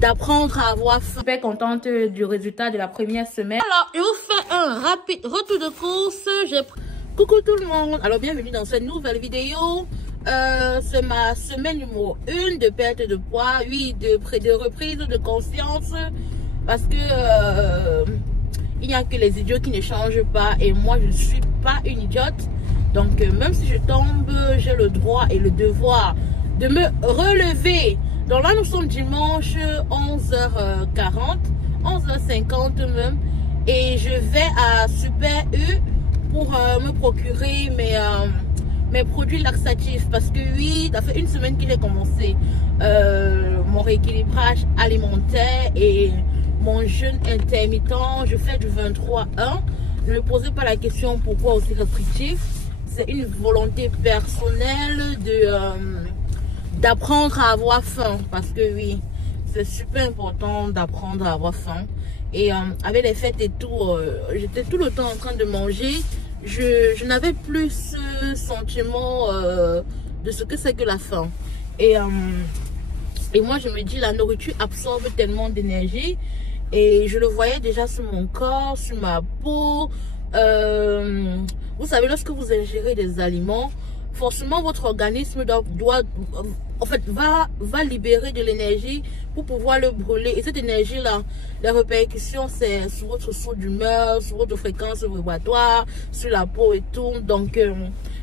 d'apprendre à avoir faim. Super contente du résultat de la première semaine. Alors, je vous fais un rapide retour de course. Coucou tout le monde. Alors, bienvenue dans cette nouvelle vidéo. C'est ma semaine numéro 1 de perte de poids. Oui, de reprise de conscience. Parce que il n'y a que les idiots qui ne changent pas. Et moi, je ne suis pas une idiote. Donc, même si je tombe, j'ai le droit et le devoir de me relever. Donc là, nous sommes dimanche 11h40, 11h50 même. Et je vais à Super U pour me procurer mes produits laxatifs. Parce que oui, ça fait une semaine qu'il est commencé. Mon rééquilibrage alimentaire et mon jeûne intermittent. Je fais du 23-1. Ne me posez pas la question pourquoi aussi restrictif. C'est une volonté personnelle d'apprendre à avoir faim, parce que oui, c'est super important d'apprendre à avoir faim. Et avec les fêtes et tout, j'étais tout le temps en train de manger. Je n'avais plus ce sentiment de ce que c'est que la faim. Et moi, je me dis, la nourriture absorbe tellement d'énergie. Et je le voyais déjà sur mon corps, sur ma peau. Vous savez, lorsque vous ingérez des aliments, forcément votre organisme va libérer de l'énergie pour pouvoir le brûler. Et cette énergie-là, les répercussions, c'est sur votre saut d'humeur, sur votre fréquence vibratoire, sur la peau et tout. Donc,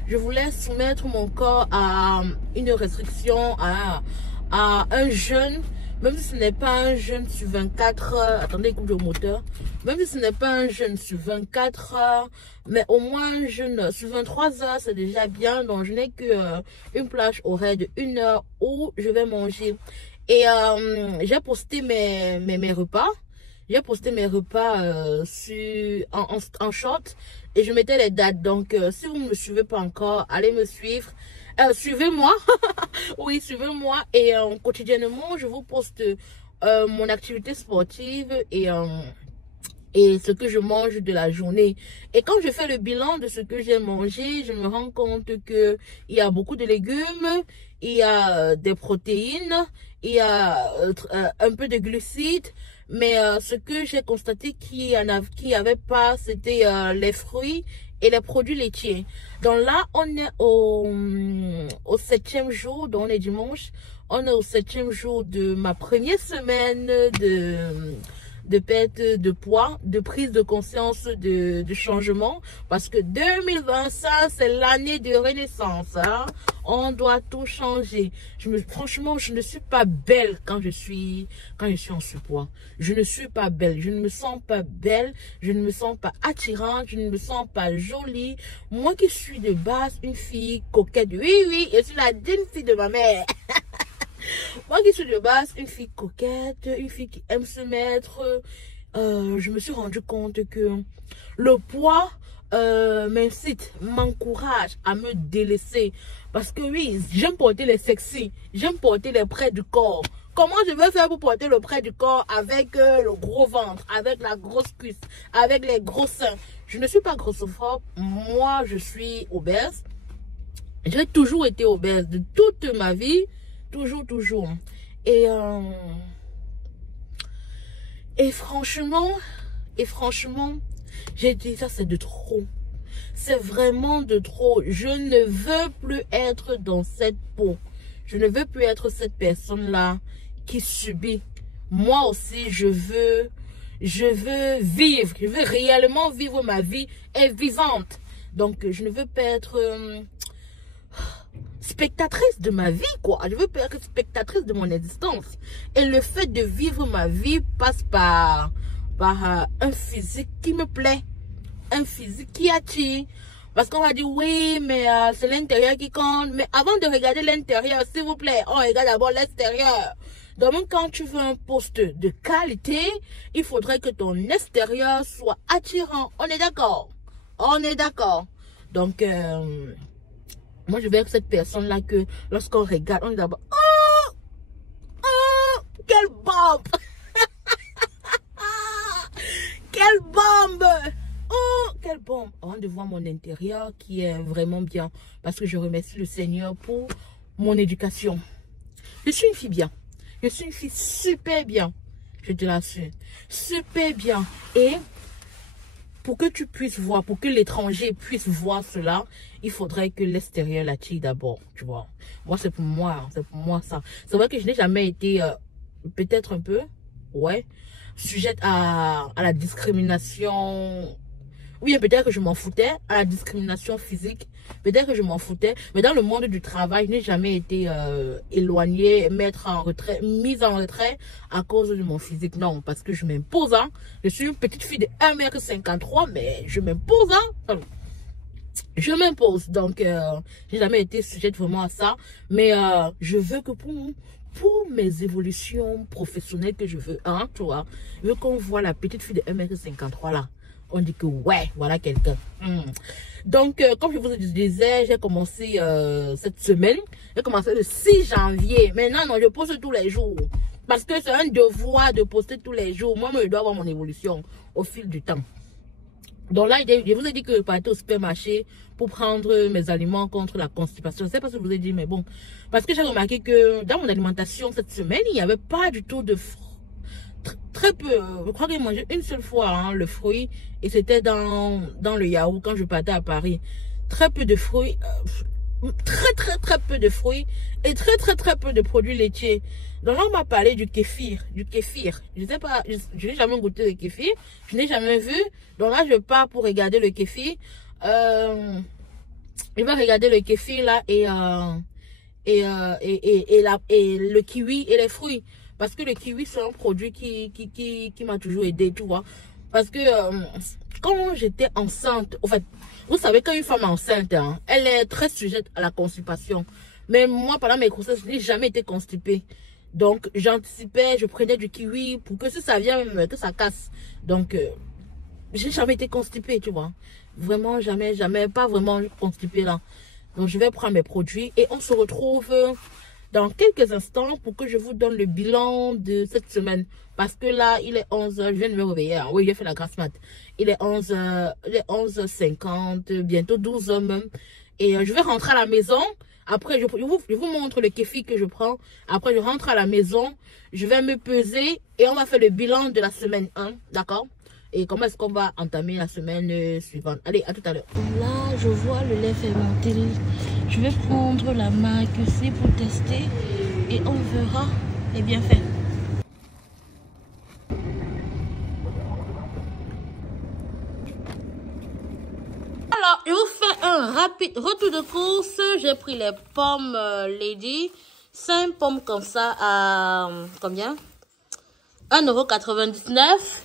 je voulais soumettre mon corps à une restriction, à un jeûne. Même si ce n'est pas un jeûne sur 24 heures, attendez, écoute le moteur. Même si ce n'est pas un jeûne sur 24 heures, mais au moins un jeûne sur 23 heures, c'est déjà bien. Donc, je n'ai que une plage horaire de 1 heure où je vais manger. Et j'ai posté mes repas. J'ai posté mes repas en short et je mettais les dates. Donc, si vous ne me suivez pas encore, allez me suivre. Suivez-moi. Oui, suivez-moi. Et quotidiennement, je vous poste mon activité sportive et ce que je mange de la journée. Et quand je fais le bilan de ce que j'ai mangé, je me rends compte que il y a beaucoup de légumes, il y a des protéines, il y a un peu de glucides. Mais ce que j'ai constaté qu'il y avait pas, c'était les fruits et les produits laitiers. Donc là, on est au 7e jour, donc on est dimanche. On est au 7e jour de ma première semaine de perte de poids, de prise de conscience de changement. Parce que 2025, c'est l'année de renaissance. Hein? On doit tout changer. Franchement, je ne suis pas belle quand je suis en surpoids. Je ne suis pas belle. Je ne me sens pas belle. Je ne me sens pas attirante. Je ne me sens pas jolie. Moi qui suis de base une fille coquette. Oui, je suis la digne fille de ma mère. Moi qui suis de base une fille coquette, une fille qui aime se mettre, je me suis rendu compte que le poids m'incite, m'encourage à me délaisser. Parce que oui, j'aime porter les sexy, j'aime porter les près du corps. Comment je vais faire pour porter le près du corps avec le gros ventre, avec la grosse cuisse, avec les gros seins? Je ne suis pas grossophobe, moi je suis obèse. J'ai toujours été obèse de toute ma vie. Toujours. Et franchement, j'ai dit ça, c'est de trop. C'est vraiment de trop. Je ne veux plus être dans cette peau. Je ne veux plus être cette personne-là qui subit. Moi aussi, je veux vivre. Je veux réellement vivre ma vie et vivante. Donc, je ne veux pas être spectatrice de ma vie, quoi. Je veux pas être spectatrice de mon existence. Et le fait de vivre ma vie passe par un physique qui me plaît, un physique qui attire. Parce qu'on va dire, oui, mais c'est l'intérieur qui compte. Mais avant de regarder l'intérieur, s'il vous plaît, on regarde d'abord l'extérieur. Donc, même quand tu veux un poste de qualité, il faudrait que ton extérieur soit attirant. On est d'accord? On est d'accord. Donc, moi, je vais être cette personne-là que lorsqu'on regarde, on est d'abord, oh, quelle bombe! Quelle bombe! Oh, quelle bombe! Avant de voir mon intérieur qui est vraiment bien, parce que je remercie le Seigneur pour mon éducation. Je suis une fille bien. Je suis une fille super bien. Je te l'assure. Super bien. Et pour que tu puisses voir, pour que l'étranger puisse voir cela, il faudrait que l'extérieur l'attire d'abord, tu vois. Moi, c'est pour moi ça. C'est vrai que je n'ai jamais été, peut-être un peu, ouais, sujette à la discrimination. Ou bien peut-être que je m'en foutais, à la discrimination physique. Peut-être que je m'en foutais. Mais dans le monde du travail, je n'ai jamais été éloignée, mise en retrait à cause de mon physique. Non, parce que je m'impose. Hein. Je suis une petite fille de 1,53 m, mais je m'impose. Hein. Je m'impose. Donc, j'ai jamais été sujette vraiment à ça. Mais je veux que pour mes évolutions professionnelles que je veux, hein, tu vois, je veux qu'on voit la petite fille de 1,53 m là. On dit que ouais, voilà quelqu'un. Donc, comme je vous disais, j'ai commencé cette semaine. J'ai commencé le 6 janvier. Maintenant, non, je poste tous les jours. Parce que c'est un devoir de poster tous les jours. Moi, je dois avoir mon évolution au fil du temps. Donc là, je vous ai dit que je partais au supermarché pour prendre mes aliments contre la constipation. Je ne sais pas si je vous ai dit, mais bon. Parce que j'ai remarqué que dans mon alimentation cette semaine, il n'y avait pas du tout de fruits. Très peu, je crois que j'ai mangé une seule fois hein, le fruit et c'était dans le yaourt quand je partais à Paris. Très peu de fruits, très peu de fruits et très peu de produits laitiers. Donc là on m'a parlé du kéfir. Je sais pas, je n'ai jamais goûté le kéfir, je n'ai jamais vu. Donc là je pars pour regarder le kéfir. Je vais regarder le kéfir là et le kiwi et les fruits. Parce que le kiwi, c'est un produit qui m'a toujours aidé, tu vois. Parce que quand j'étais enceinte, en fait, vous savez, quand une femme est enceinte, hein, elle est très sujette à la constipation. Mais moi, pendant mes grossesses, je n'ai jamais été constipée. Donc, j'anticipais, je prenais du kiwi pour que si ça vient, même, que ça casse. Donc, j'ai jamais été constipée, tu vois. Vraiment, jamais, pas vraiment constipée là. Donc, je vais prendre mes produits et on se retrouve dans quelques instants pour que je vous donne le bilan de cette semaine. Parce que là, il est 11h, je viens de me réveiller. Hein. Oui, j'ai fait la grasse mat. Il est 11h50, bientôt 12h même. Et je vais rentrer à la maison. Après, je vous montre le kéfir que je prends. Après, je rentre à la maison. Je vais me peser et on va faire le bilan de la semaine 1. D'accord? Et comment est-ce qu'on va entamer la semaine suivante. Allez, à tout à l'heure. Là, je vois le lait fermenté. Je vais prendre la marque C pour tester et on verra les bienfaits. Alors, je vous fais un rapide retour de course. J'ai pris les pommes Lady. 5 pommes comme ça à combien? 1,99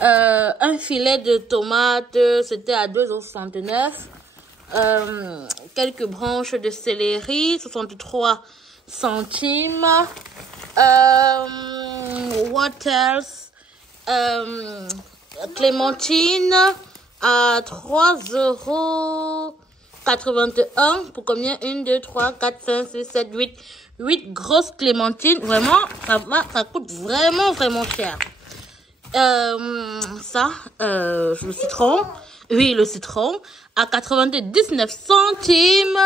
€. Un filet de tomates, c'était à 2,69 €. Quelques branches de céleri, 63 centimes. What else? Clémentine à 3,81 € pour combien? 1, 2, 3, 4, 5, 6, 7, 8. 8 grosses clémentines. Vraiment, ça coûte vraiment cher. Le citron. Oui, le citron à 99 centimes.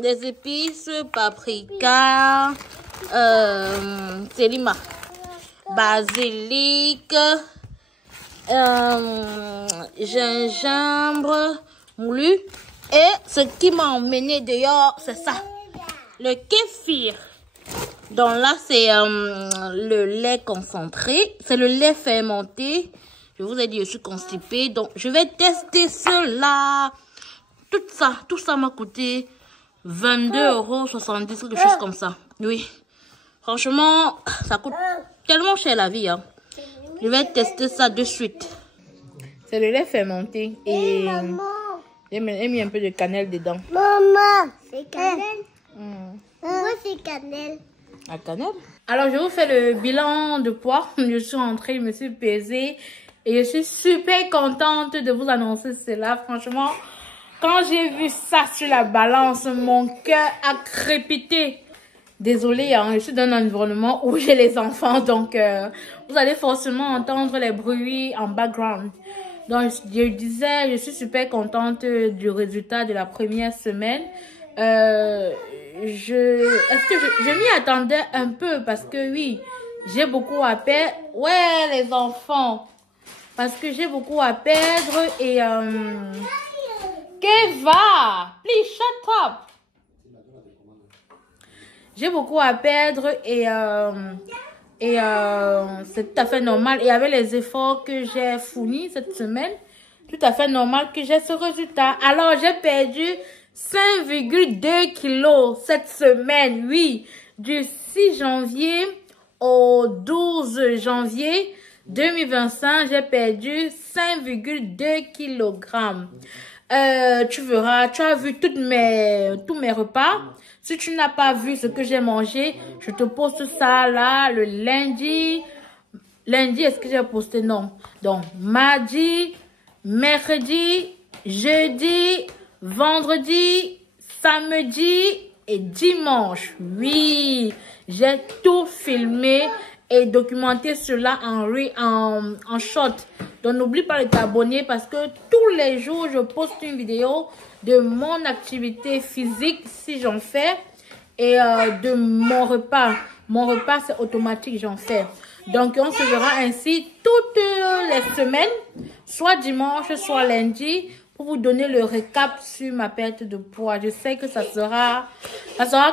Des épices, paprika, selima, basilic, gingembre moulu. Et ce qui m'a emmené dehors, c'est ça, le kéfir. Donc là, c'est le lait concentré. C'est le lait fermenté. Je vous ai dit, je suis constipée. Donc, je vais tester cela. Tout ça m'a coûté 22,70 €, quelque chose comme ça. Oui. Franchement, ça coûte tellement cher la vie. Hein. Je vais tester ça de suite. C'est le lait fermenté. Et j'ai mis un peu de cannelle dedans. Maman, c'est cannelle. Pourquoi c'est cannelle? La cannelle. Alors, je vous fais le bilan de poids. Je suis rentrée, je me suis pesée. Et je suis super contente de vous annoncer cela. Franchement, quand j'ai vu ça sur la balance, mon cœur a crépité. Désolée, hein, je suis dans un environnement où j'ai les enfants. Donc, vous allez forcément entendre les bruits en background. Donc, je disais, je suis super contente du résultat de la première semaine. est-ce que je m'y attendais un peu parce que oui, j'ai beaucoup à perdre. Ouais, les enfants. Parce que j'ai beaucoup à perdre et Keva, please shut up. J'ai beaucoup à perdre et c'est tout à fait normal. Et avec les efforts que j'ai fournis cette semaine, tout à fait normal que j'ai ce résultat. Alors, j'ai perdu 5,2 kilos cette semaine, oui, du 6 janvier au 12 janvier 2025, j'ai perdu 5,2 kilogrammes. Tu verras, tu as vu tous mes repas. Si tu n'as pas vu ce que j'ai mangé, je te poste ça là le lundi. Lundi, est-ce que j'ai posté? Non. Donc, mardi, mercredi, jeudi, vendredi, samedi et dimanche. Oui, j'ai tout filmé et documenté cela en short. Donc, n'oublie pas de t'abonner parce que tous les jours, je poste une vidéo de mon activité physique si j'en fais et de mon repas. Mon repas, c'est automatique, j'en fais. Donc, on se verra ainsi toutes les semaines, soit dimanche, soit lundi, pour vous donner le récap sur ma perte de poids. Je sais que ça sera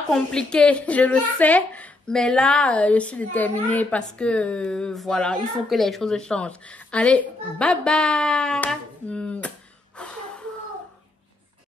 compliqué, je le sais, mais là, je suis déterminée parce que, voilà, il faut que les choses changent. Allez, bye bye!